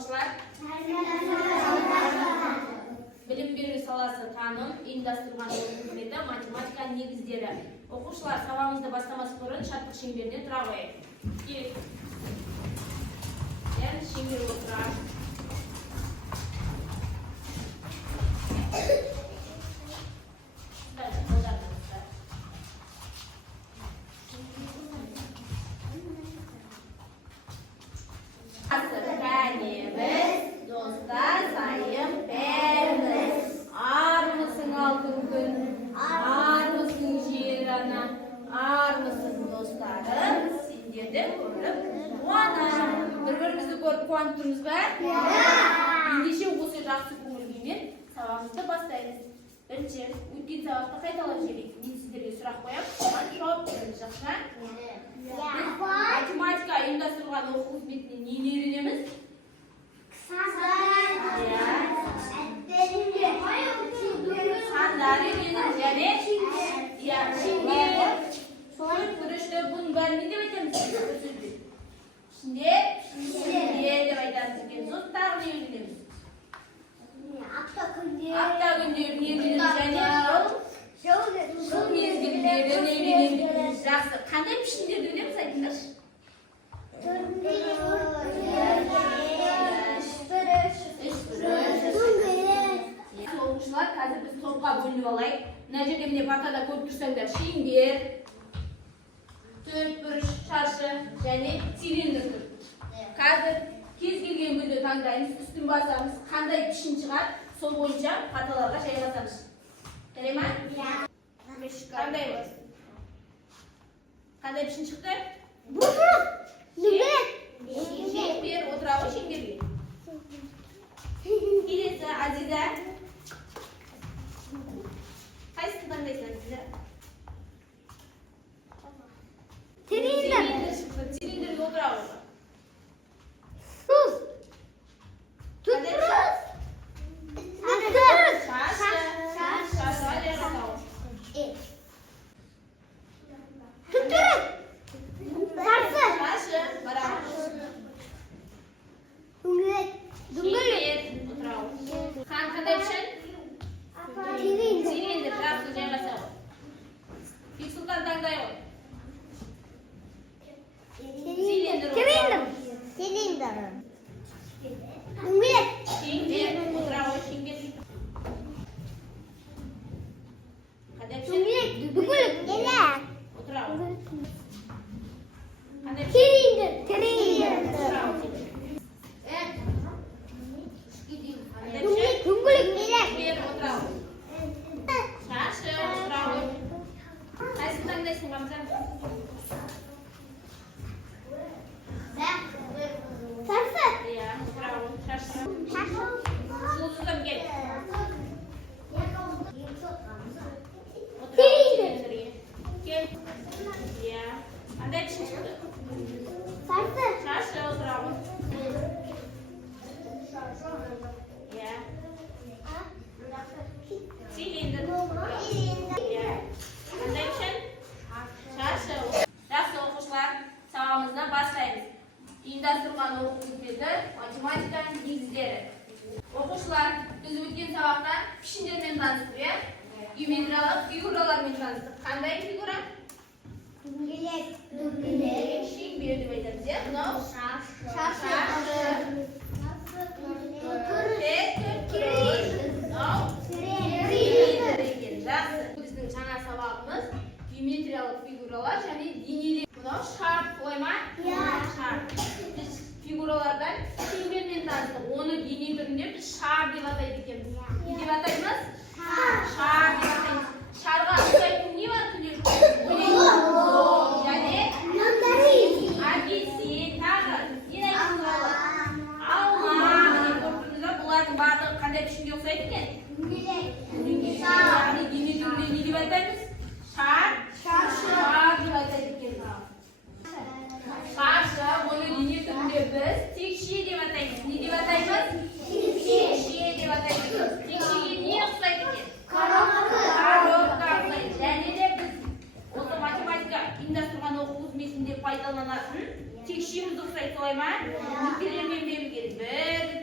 оқушылар. Білім беру саласы таным, ұйымдастырылған оқу қызметі, математика негіздері. Оқушылар, сабағымызды бастамас бұрын шарттық шеңберіне тұра қояйық. Келіп. Шеңбер отыра. Bir-birimizni ko'rib quvonib turibmiz ba? Ендеше осы жақсы көңіл-күймен сабағымызды бастаймыз. Бірінші, өткен сабақта қайталап жіберейік. Мен сіздерге сұрақ қоямын, соған жауап беріңіз, жақсы ма? Математика ұйымдастырылған оқу қызметіне нені үйренеміз? Сандар үйренеміз, және шеңбер, күрішті, бұның бәрін не деп айтамыз? Шеңбер деп айтамыз екен. Сосын тағы не үйренеміз? Апта күндерін үйренеміз, және жыл мезгілдерін үйренеміз. Жақсы. Қандай пішіндерді үйренеміз, айтыңдаршы? Оқушылар, қазір біз топқа бөлініп алайық. Мына жерде міне партада көріп тұрсаңдар, шеңбер, төртбұрыш, шаршы және цилиндр тұр. Қазір кез келген гүлді таңдаймыз, үстін басамыз, қандай пішін шығар, сол бойынша парталарға жайғасамыз. Жарай ма? Қандай бар? Қандай пішін шықты? Шеңбер, отыра ғой шеңберге. Келесі, Азиза. Қайсысын таңдайсың, Азиза? Цилиндр шықты. Цилиндрге отыра ғой. Ұйымдастырылған оқу қызметі, математика негіздері. Оқушылар, біз өткен сабақта пішіндермен таныстық, геометриялық фигуралармен таныстық. Қандай фигура? Дөңгелек, шеңбер деп айтамыз, мынау шаршы, жақсы. Біздің жаңа сабағымыз геометриялық фигуралар және денелер. Мынау шар, солай ма? Шар. Біз фигуралардан шеңбермен таныстық. Оны дене түрінде біз шар деп атайды екенбіз. Не деп атаймыз? Шар деп атаймыз. Шарға ұқсайтын не бар күнделікті? Және апельсин, тағы не айтыңыз олар? Алма. Міне көріп тұрмыз ба? Бұлардың барлығы қандай пішінге ұқсайды екен? Яғни дене түрінде не деп айтаймыз? Шар деп атайды екенбіз. Шаршы, оны дене түрінде біз текше деп атаймыз. Не деп атаймыз? Текше деп атаймыз. Текшеге не ұқсайды екен? Коробка ұқсайды. Және де біз осы математика ұйымдастырылған оқу қызметінде пайдаланатын текшеміз ұқсайды, солай ма? Нүктелермен берілген.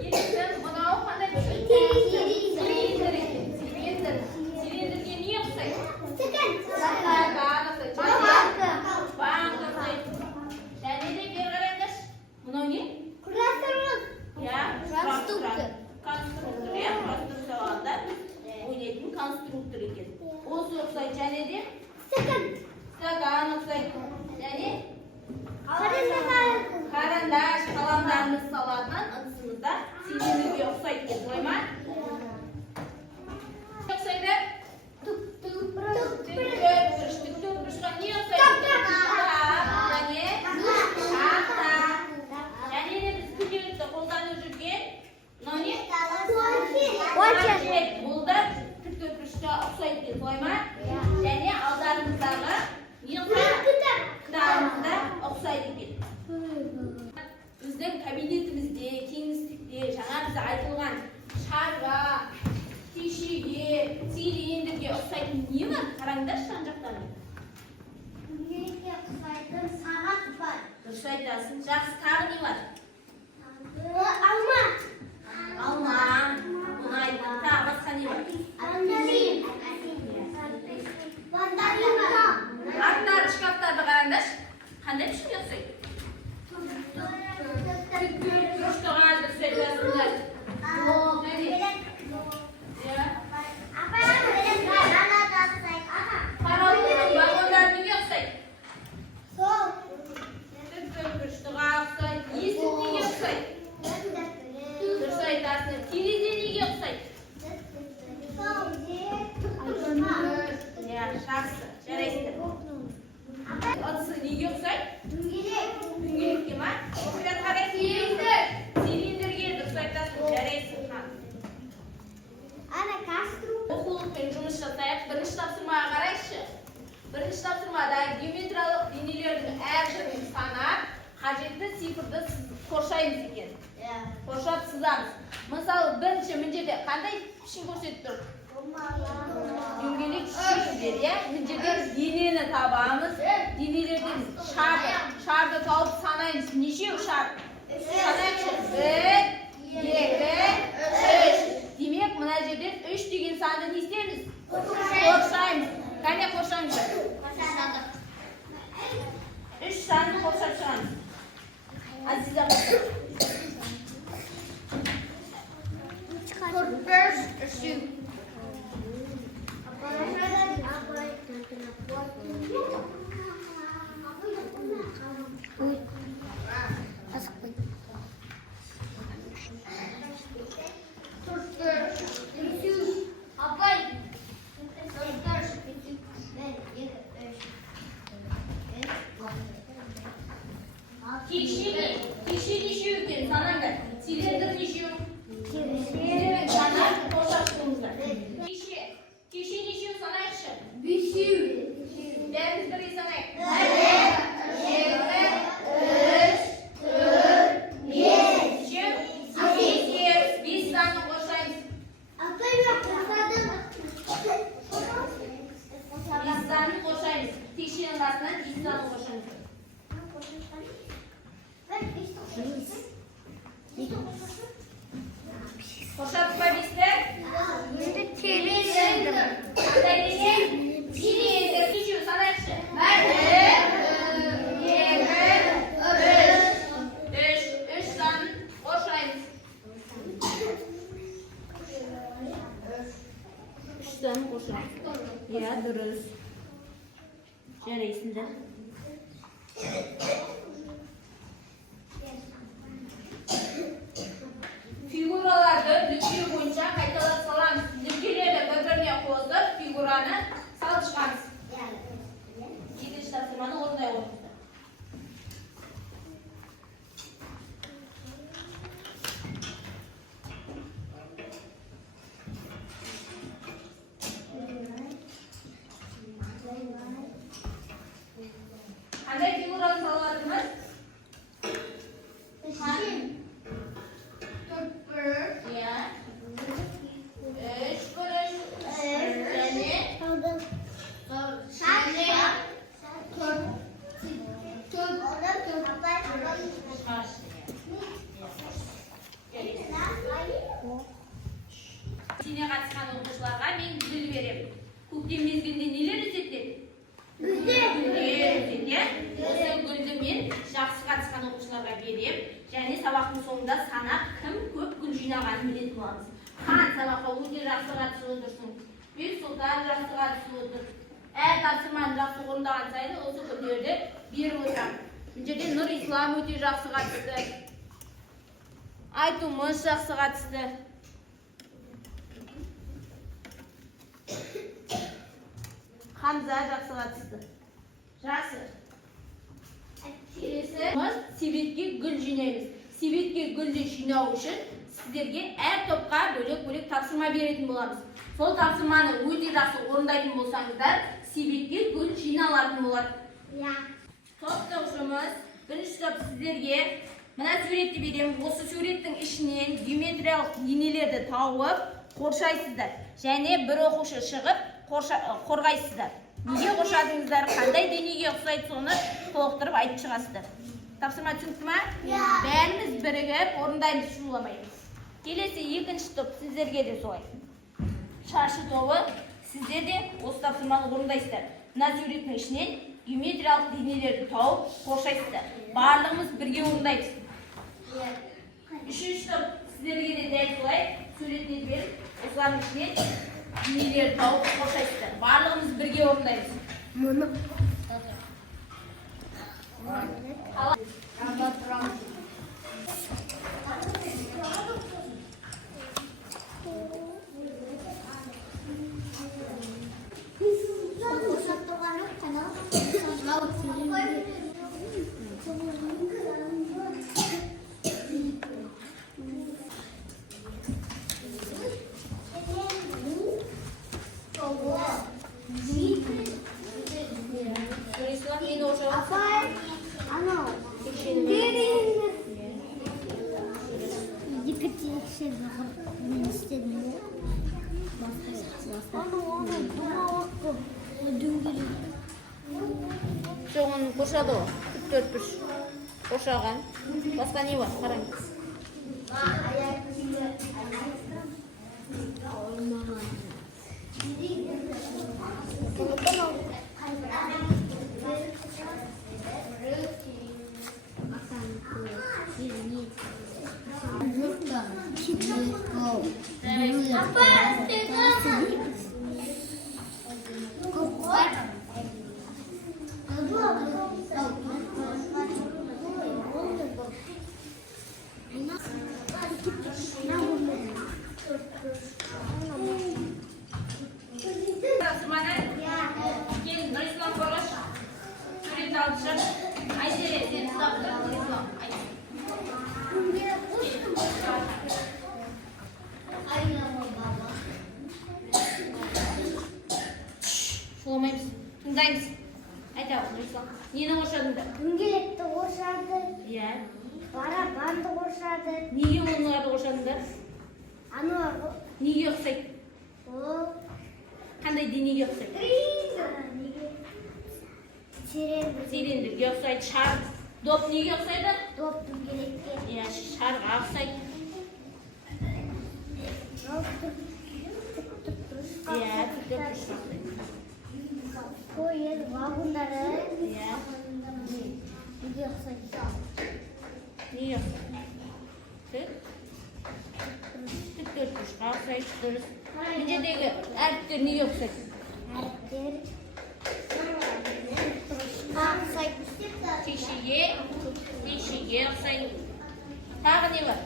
Kelinglar, mana qanday silindir ekan. Silindirga ne o'xshaydi? Stakan o'xshaydi. Bank o'xshaydi. Dalilga bergarangiz, buni ne? Ya, konstruktor. Konstruktor ya, konstruktor oldi. O'ynaydigan konstruktor ekan. O'zi o'xshaydi, janedi? Stakan o'xshaydi. Ya'ni qarindosh qalamlarimiz salatan isimizda silindirga o'xshaydi deb qo'yman. O'xshaydi? Tukturishga ne o'xshaydi? Ya'ni taxta. Ya'ni biz kundalikda qo'llanib yurgan noni? Planshet. Bunda tukturishga o'xshaydi deb qo'yman. Ya'ni aldarimizdagi kitobimizda o'xshaydi ekan. Bizning kabinetimizda, kenglikda жаңа bizga aytilgan sharga, teshigi, silindirga o'xshaydi nima? Qaranglar, shanjoqdan. Dұрыс айтасың. Жақсы, тағы не бар? Алма. Бұны айттым. Тағы басқа не бар? Аттар, шкафтарды қараңдар. Қандай пішімге ұқсайды? Тұрыштыға дұрыс айтасыңдар. Қарауылдың вагондары неге ұқсайды? Тұрыштыға ұқсайды. Есік неге ұқсайды? Дұрыс айтасыңдар. Терезе неге ұқсайды? Жақсы, жарайсыңдар. Ыдысы неге ұқсайды? Дөңгелекке ма? Оқырат қарай силиндрге дұрыс айтасың, жарайсың. Оқулықпен жұмыс жасайық. Бірінші тапсырмаға қарайшы. Бірінші тапсырмада геометриялық денелердің әр түрін санап, қажетті цифрды қоршаймыз екен. Қоршап сызамыз. Мысалы, бірінші міндетте қандай пішін көрсетіп тұр? Дөңгелек шешімдер, иә? Міндетте денені табамыз. Денелерден шарды тауып санаймыз. Нешеу шар? Санайықшы. 1, 2, 3. Демек, мына жерден 3 деген санды не істейміз? Қоршаймыз. Қане қоршаймыз? 3 санды қоршап шығамыз. Азиза қоршап. 4, 3. Тиши нешеу екен, санаңдар. Силиндр нешеу? Силиндр санап, қоршап шығыңыздар. Тиши нешеу санайықшы? 5. Бәріміз бірге санайық. 1, 2, 3, 4, 5. Нешеу? 5 санын қоршаймыз. 5 санын қоршаймыз. Тишінің басынан 5 санын қоршаймыз. Қоршап бабесті? Силиндр. Қандай деген? Силиндр. Нешеу санайықшы? 1, 2, 3. 3 санын қоршаймыз. 3 санын қоршаймыз. Иә, дұрыс. Жарайсыңдар. Figuralarda нүкте бойынша қайталап саламыз. Нүктелерді бір-біріне қосып, фигураны салып шығамыз. Екінші тапсырманы орындай отырыңыздар. күнге қатысқан оқушыларға мен гүл беремін. Көктем мезгілінде нелер өседі? Гүлдер өседі. Осы гүлді мен жақсы қатысқан оқушыларға беремін. Және сабақтың соңында санап, кім көп гүл жинағанын білетін боламыз. Қан сабаққа өте жақсы қатысып отырсың. Бексұлтан жақсы қатысып отыр. Әр тапсырманы жақсы орындаған сайын осы гүлдерді беріп отырамын. Бұл жерде Нұр Ислам өте жақсы қатысты. Айтумыз жақсы қатысты. Хамза жақсы қатысты. Жақсы. Келесі себетке гүл жинаймыз. Себетке гүлді жинау үшін сіздерге әр топқа бөлек-бөлек тапсырма беретін боламыз. Сол тапсырманы өте жақсы орындайтын болсаңыздар, себетке гүл жиналатын болады. Топтаушымыз бірінші топ сіздерге мына суретті беремін. Осы суреттің ішінен геометриялық денелерді тауып қоршайсыздар. Және бір оқушы шығып қорғайсыздар. Неге қоршадыңыздар, қандай денеге ұқсайды, соны толықтырып айтып шығасыздар. Тапсырма түсінікті ме? Бәріміз бірігіп орындаймыз, шуламаймыз. Келесі екінші топ сіздерге де солай. Шаршы тобы сіздер де осы тапсырманы орындайсыздар. Мына суреттің ішінен геометриялық денелерді тауып қоршайсыздар. Барлығымыз бірге орындаймыз. Үшінші топ сіздерге де дәл солай суретіне беріп, осылардың ішінен денелерді тауып қоршайсыздар. Барлығымыз бірге орындаймыз. Жоғын қоршады о, төрт бүрш қоршаған. Басқа не бар? Қараңыз. Шуламаймыз. Тыңдаймыз. Айтамыз, Нұрислам. Нені қоршадыңдар? Дөңгелекті қоршады. Иә. Барабанды қоршады. Неге оларды қоршадыңдар? Анау Неге ұқсайды? Қандай денеге ұқсайды? Цилиндрге ұқсайды. Шар. Доп неге ұқсайды? Доп дөңгелекке. Иә, шарға ұқсайды. Иә, тік бұрышқа ұқсайды. Пойыз вагондары. Иә. Неге ұқсайды? Неге ұқсайды? Тік төртбұрышқа ұқсайды, дұрыс. Мына жердегі әріптер неге ұқсайды? Әріптер бұрышқа ұқсайды. Текшеге ұқсайды. Тағы не бар?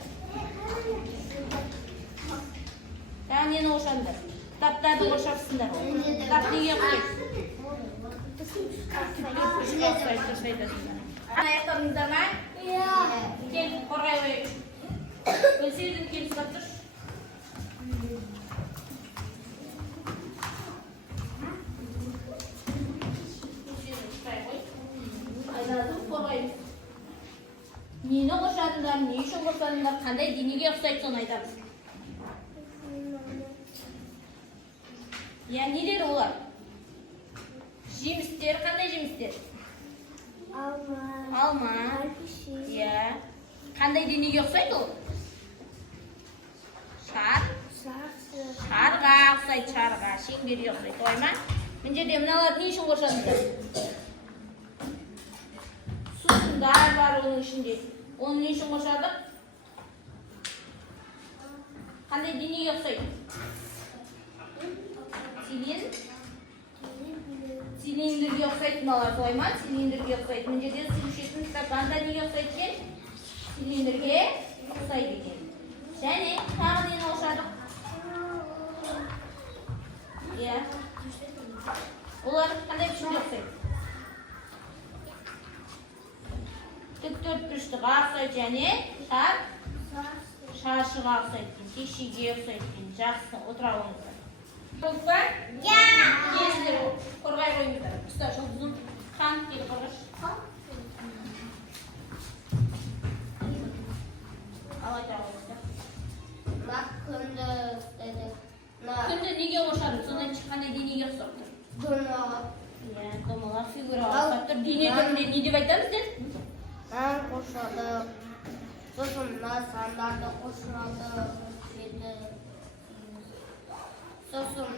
Тағы нені қоршадыңдар? Кітаптарды қоршапсыңдар. Кітап неге ұқсайды? Төртбұрышқа ұқсайды, дұрыс айтасыңдар. Аяқтарыңыздар ма? Иә. Келіп қорғай қойып. Өлсердің келіп сұлап тұршы. Нені қоршадыңдар, не үшін қоршадыңдар, қандай денеге ұқсайды, соны айтамыз. Иә, нелер олар? Жемістер, қандай жемістер? Алма. Иә. Қандай денеге ұқсайды ол? Шар. ұқсайды шарға, шеңберге ұқсайды, олай ма? Мына жерде мыналар не үшін қоршадыңыздар? Сусындар бар оның ішінде. Оны не үшін қоршадық? Қандай денеге ұқсайды? Цилиндрге ұқсайды мыналар, солай ма? Цилиндрге ұқсайды. Мына жерде су ішетін стаканда неге ұқсайды екен? Цилиндрге ұқсайды екен. Және тағы нені қоршадық? Иә. Олар қандай пішінге ұқсайды? Тік төртбұрыштыға ұқсайды және шаршыға ұқсайды екен, текшеге ұқсайды екен. Жақсы, отыра алыңыздар. Болды ба? Келіңдер, қорғай қойыңыздар. Ұста жұлдызым, қан кел қорғаш. Ал айта қойыңыздар. Күнді неге қоршадым? Сонdan шыққандай денеге ұқсап тұр? Домалақ. Иә, домалақ фигураға ұқсап тұр. Дене түрінде не деп айтамыз дед? Қоршадық. Сосын сандарды қоршадық. Сосын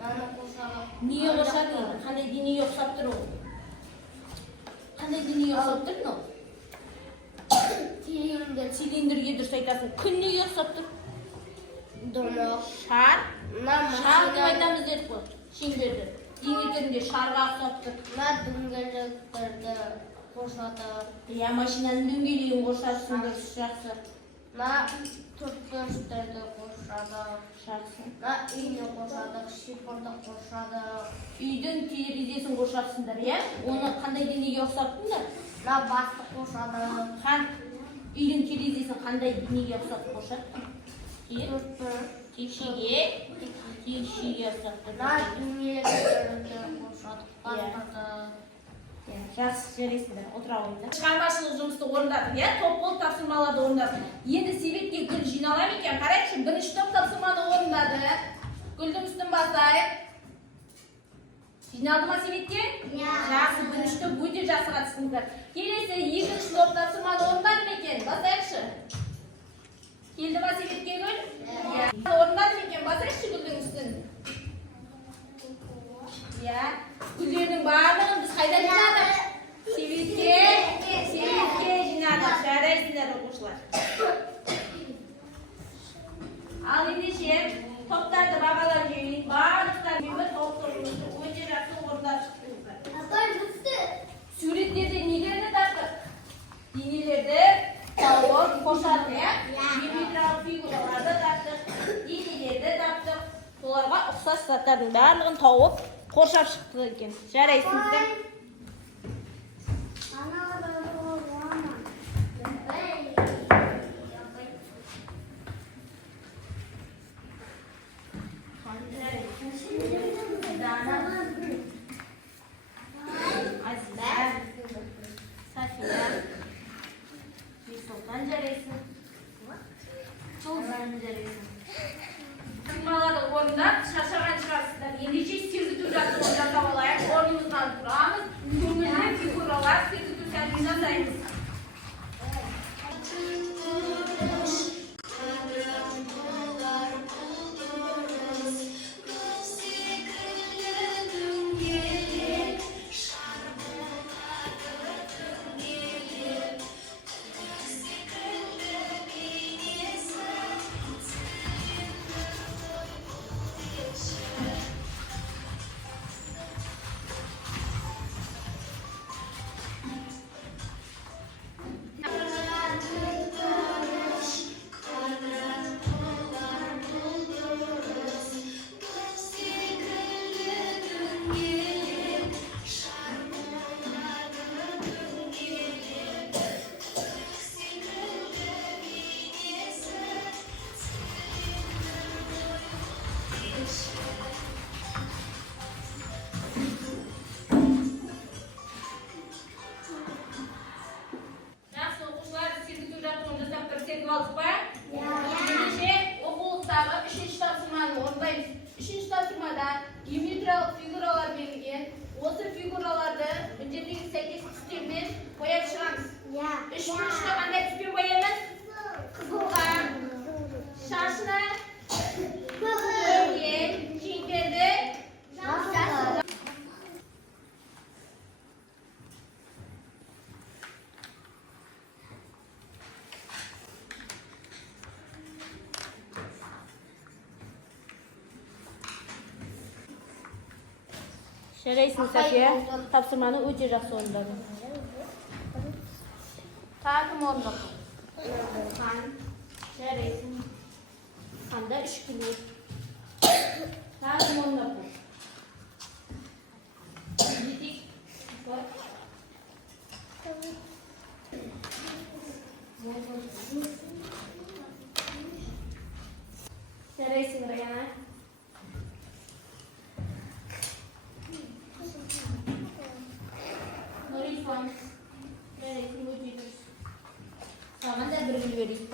қоршадық. Неге қоршадың? Қандай денеге ұқсап тұр ол? Қандай денеге ұқсап тұр мынау? Цилиндрге дұрыс айтасың. Күн неге ұқсап тұр? Домалақ. Шар. Шар деп айтамыз дедік қой. Шеңберді. Дене түрінде шарға ұқсап тұр. Дөңгелектерді қоршадық. Иә, машинаның дөңгелегін қоршарсың, дұрыс, жақсы. Төртбұрыштерді қоршадық. Жақсы. Үйді қоршадық, шифрды қоршадық. Үйдің терезесін қоршапсыңдар, иә? Оны қандай денеге ұқсаттыңдар? Басты қоршадық. Үйдің терезесін қандай денеге ұқсатып қоршаттың? Текшеге ұқсаттың. Дөңгелектерді қоршадық. Бастырдық. Жақсы, жарайсыңдар, отыра қойыңдар. Шығармашылық жұмысты орындадық, иә? Топ болып тапсырмаларды орындадық. Енді себетке гүл жиналам екен. Қарайықшы, бірінші топ тапсырманы орындады. Гүлдің үстін басайық. Жиналды ма себетке? Жақсы, бірінші топ өте жақсы қатыстыңыздар. Келесі екінші топ тапсырманы орындады ма екен? Басайықшы. Келді ма себетке гүл? Орындады ма екен? Басайықшы гүлдің үстін. Иә, гүлдердің барлығын біз қайда жинадық? Себетке жинадық. Жарайсыңдар оқушылар. Ал ендеше топтарды бағалап жіберейік. Барлықтарымен топтарымызды өте жақсы орындап шықтыңыздар. Суреттерде нелерді таптық? Денелерді тауып қоршадық, иә? Геометриялық фигураларды таптық, денелерді таптық. Соларға ұқсас заттардың барлығын тауып қоршап шықты екен. Жарайсыңыздар. Азиза, Сафия, Бексұлтан жарайсың. Сұлтан жарайсың. Тырмаларды орындап, шаршаған шығарсыздар. Ендеше сергіту жаттығуын жасап алайық. Орнымыздан тұрамыз. Көңілді фигуралар сергіту сәтін жасаймыз. Геометриялық фигуралар берілген. Осы фигураларды міндетті сәйкес түстермен бояп шығамыз. Үш бұрышты қандай түспен боямыз? Қызылға, шашына, көкке, Жарайсың, Сафия. Тапсырманы өте жақсы орындадың. Тағым орындап. Қан. Жарайсың. Қанда 3 кило. Тағым орындап. Жетек. Жарайсың, Раяна. Нұрислам. Жарайсың, өте дұрыс. Саған да бір гүл берейін.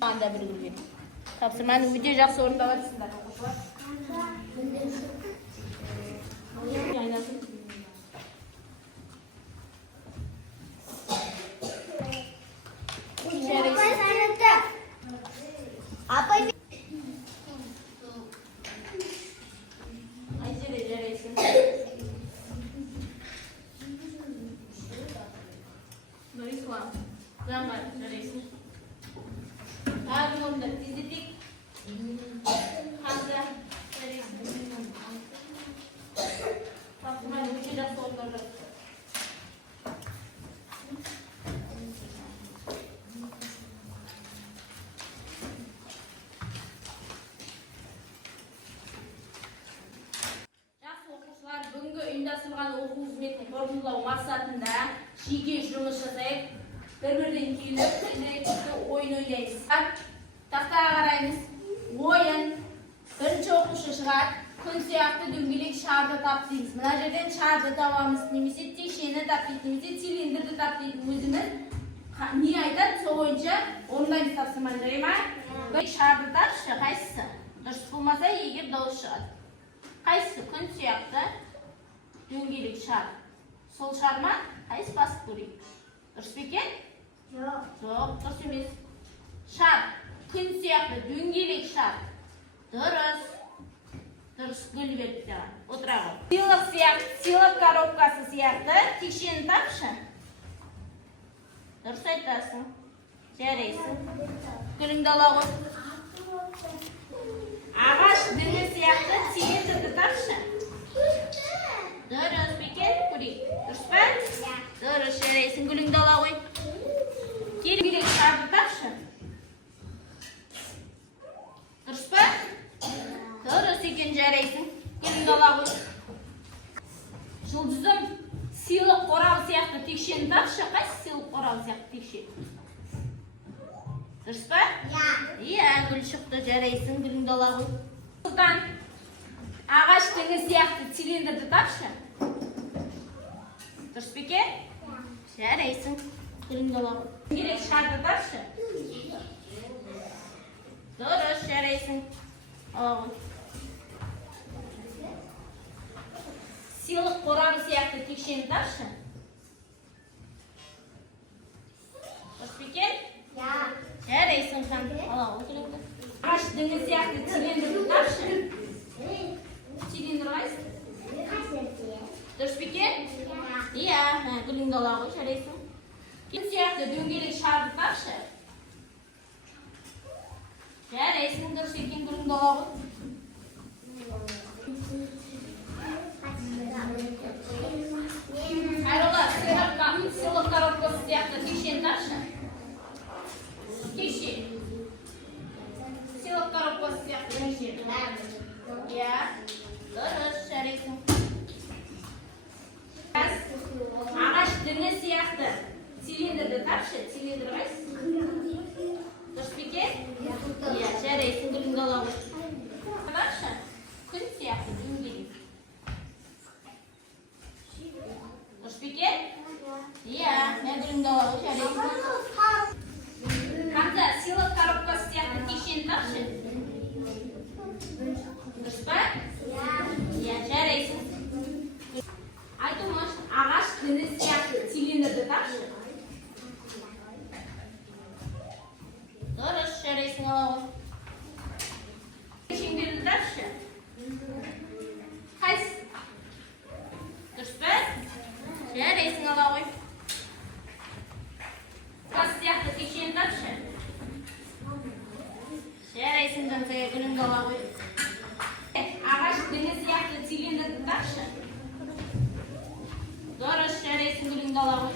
Саған да бір гүл берейін. Тапсырманы өте жақсы орындап жатсыңдар, оқушылар. Айнасын. Айзере, жарайсың. Нұрислам. Жаңғар, жарайсың. Тағым орындап, тездетейік. Қанда, жарайсың. Тапсырманы өте жақсы орындап жатсыңдар. Бүгінгі ұйымдастырылған оқу қызметін қорытындылау мақсатында жеке жұмыс жасайық. Бір-бірден келіп, интерактивті ойын ойнаймыз. Тақтаға қараймыз. Ойын. Бірінші оқушы шығады. Күн сияқты дөңгелек шарды тап дейміз. Мына жерден шарды табамыз, немесе текшені тап дейді, немесе цилиндрді тап дейді. Өзіміз не айтады, сол бойынша орындаймыз. Тапсырманы жарай ма? Бір шарды тапшы, қайсысы? Дұрыс болмаса, егер дауыс шығады. Қайсысы? Күн сияқты дөңгелек шар. Сол шар ма? Қайсы басып көрейік? Дұрыс па екен? Жоқ. Жоқ, дұрыс емес. Шар. Күн сияқты дөңгелек шар. Дұрыс. Дұрыс, гүл берді саған. Отыра ғой. Сыйлық сияқты, сыйлық коробкасы сияқты текшені тапшы. Дұрыс айтасың. Жарайсың. Гүліңді ала ғой. Ағаш діңі сияқты цилиндрді тапшы. Дұрыс па екен? Көрейік. Дұрыс па? Дұрыс, жарайсың. Гүліңді ала ғой. Дөңгелек шарды тапшы. Дұрыс па? Дұрыс екен, жарайсың. Гүліңді ала ғой. Жұлдызым, сыйлық қоралы сияқты текшені тапшы. Қайсы сыйлық қоралы сияқты текше? Дұрыс па? Иә, гүл шықты, жарайсың. Гүліңді ала ғой. Сұлтан, ағаш діңі сияқты цилиндрді тапшы. Дұрыс па екен? Жарайсың. Гүліңді ала ғой. Дөңгелек шарды тапшы. Дұрыс, жарайсың. Ала ғой. Сыйлық қорабы сияқты текшені тапшы. Дұрыс па екен? Жарайсың, хан. Ала ғой, гүліңді. Ағаш діңі сияқты цилиндрді тапшы. Цилиндр қайсы? Дұрыс па екен? Иә, гүліңді ала ғой, жарайсың. Күн сияқты дөңгелек шарды тапшы. Жарайсың, дұрыс екен, гүліңді ала ғой. Айролла, сыйлық коробкасы сияқты текшені тапшы. Текше. Сыйлық коробкасы сияқты текше. Иә, дұрыс, жарайсың. Ағаш діңі сияқты цилиндрді тапшы. Цилиндр қайсы? Дұрыс па екен? Иә, жарайсың, гүліңді ала ғой. Тапшы. Күн сияқты дөңгелек. Дұрыс па екен? Иә, гүліңді ала ғой, жарайсың. Қанда сыйлық коробкасы сияқты текшені тапшы. Дұрыс па? Иә, жарайсың. Айтылмаш, ағаш діңі сияқты цилиндрді тапшы. Дұрыс, жарайсың, ала ғой. Шеңберді тапшы. Қайсы? Дұрыс па? гүліңді ала қой. Ағаш діңі сияқты цилиндрді тақшы. Дұрыс, жарайсың, гүліңді ала қой.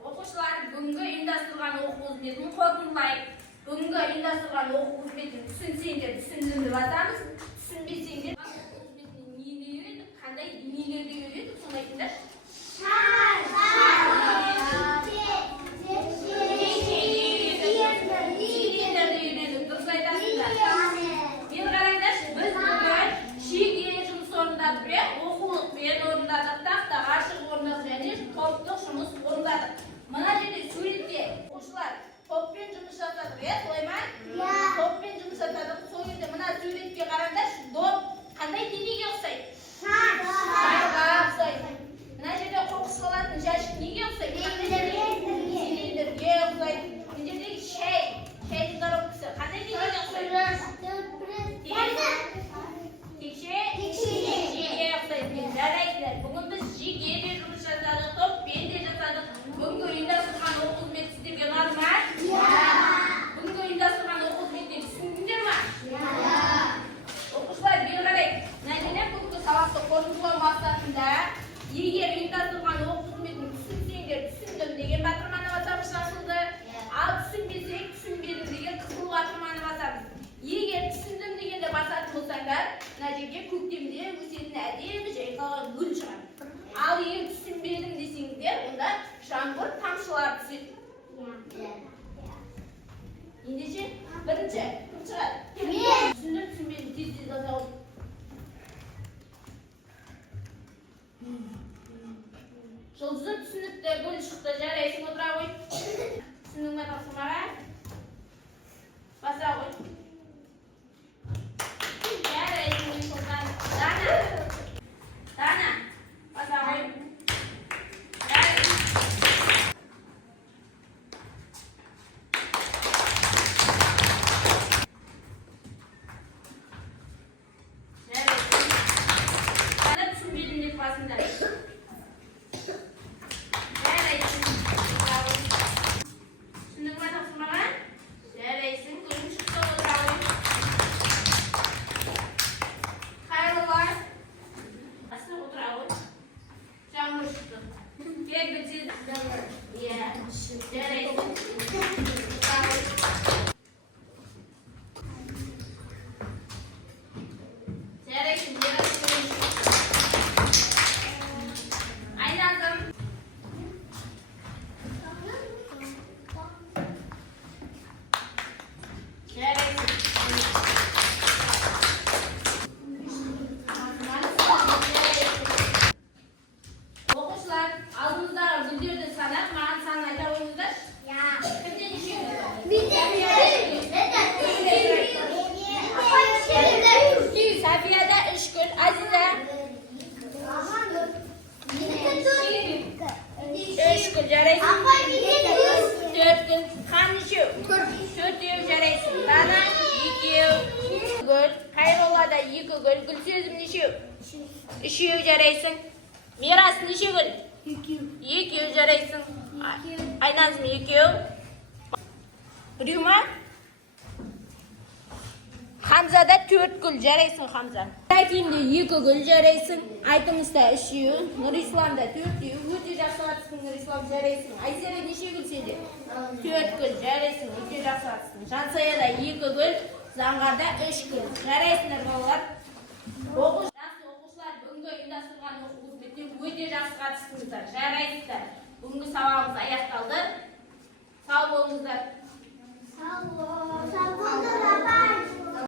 Оқушылар, бүгінгі ұйымдастырылған оқу қызметін қорытындылайық. Бүгінгі ұйымдастырылған оқу қызметін түсінсеңдер түсіндім деп атамыз. Түсінбесеңдер оқу қызметіне нені үйрендік, қандай дүниелерді үйрендік, соны айтыңдар. Оқулықпен орындадық, тақтаға ашық орындадық және топтық жұмыс орындадық. Мына жерде суретте оқушылар топпен жұмыс жасадық, солай ма? Топпен жұмыс жасадық. Сол кезде мына суретке қараңдар, доп қандай денеге ұқсайды? Шарға ұқсайды. Мына жерде қоқыс салатын жәшік неге ұқсайды? Цилиндрге ұқсайды. Мына жердегі шайдың коробкасы қандай денеге ұқсайды? Жарайсыздар, бүгін біз жеке де жұмыс жасадық, топпен де жасадық. Бүгінгі ұйымдастырған оқу қызметі сіздерге ұнады ма? Бүгінгі ұйымдастырған оқу қызметіне түсіндіңдер ма? Оқушылар, бері қарайық. Нәтижелер бүгінгі сабақты қорытындылау мақсатында егер ұйымдастырған оқу қызметін түсінсеңдер түсіндім деген батырманы басамыз ашылды. Ал түсінбесек түсінбедім деген қызыл батырманы басамыз. Егер түсіндім дегенде басатын болсаңдар, мына жерге көктемде өсетін әдемі жайқалған гүл шығады. Ал егер түсінбедім десеңіздер, онда жаңбыр тамшылар түседі. Ендеше, бірінші кім шығады? Түсіндім, түсінбедім, тез-тез жаза ғой. Жұлдызы түсінікті, гүл шықты, жарайсың, отыра ғой. Түсіндің ме тапсырмаға? Баса ғой. Dana, basa қой. Дана түсінбедім деп басыңдар. Түсіндің ме тапсырмаға? Жарайсың, гүлің шықты, отыра ғой. Оқушылар, алдымыздағы гүлдерді санап, маған санын айта қойыңыздар. Кімде неше гүл? Сафияда 3 гүл, Азиза 3 гүл, жарайсың. 4 гүл, Хан нешеу? 4 жарайсың. Дана 2 гүл, Хайроллада 2 гүл, Гүлсезім нешеу? 3 жарайсың. Мирас неше гүл? 2 жарайсың. Айназым 2. Біреу ма? Хамзада 4 гүл жарайсың, Хамза. Рахимде 2 гүл жарайсың. Айтымызда 3. Нұрисламда 4. Өте жақсы атысың, Нұрислам жарайсың. Айзере неше гүл сенде? 4 гүл жарайсың, өте жақсы атысың. Жансаяда 2 гүл, Заңғарда 3 гүл. Жарайсыңдар балалар. Оқушылар, бүгінгі ұйымдастырылған оқу қызметіне өте жақсы қатыстыңыздар. Жарайсыздар. Бүгінгі сабағымыз аяқталды. Сау болыңыздар.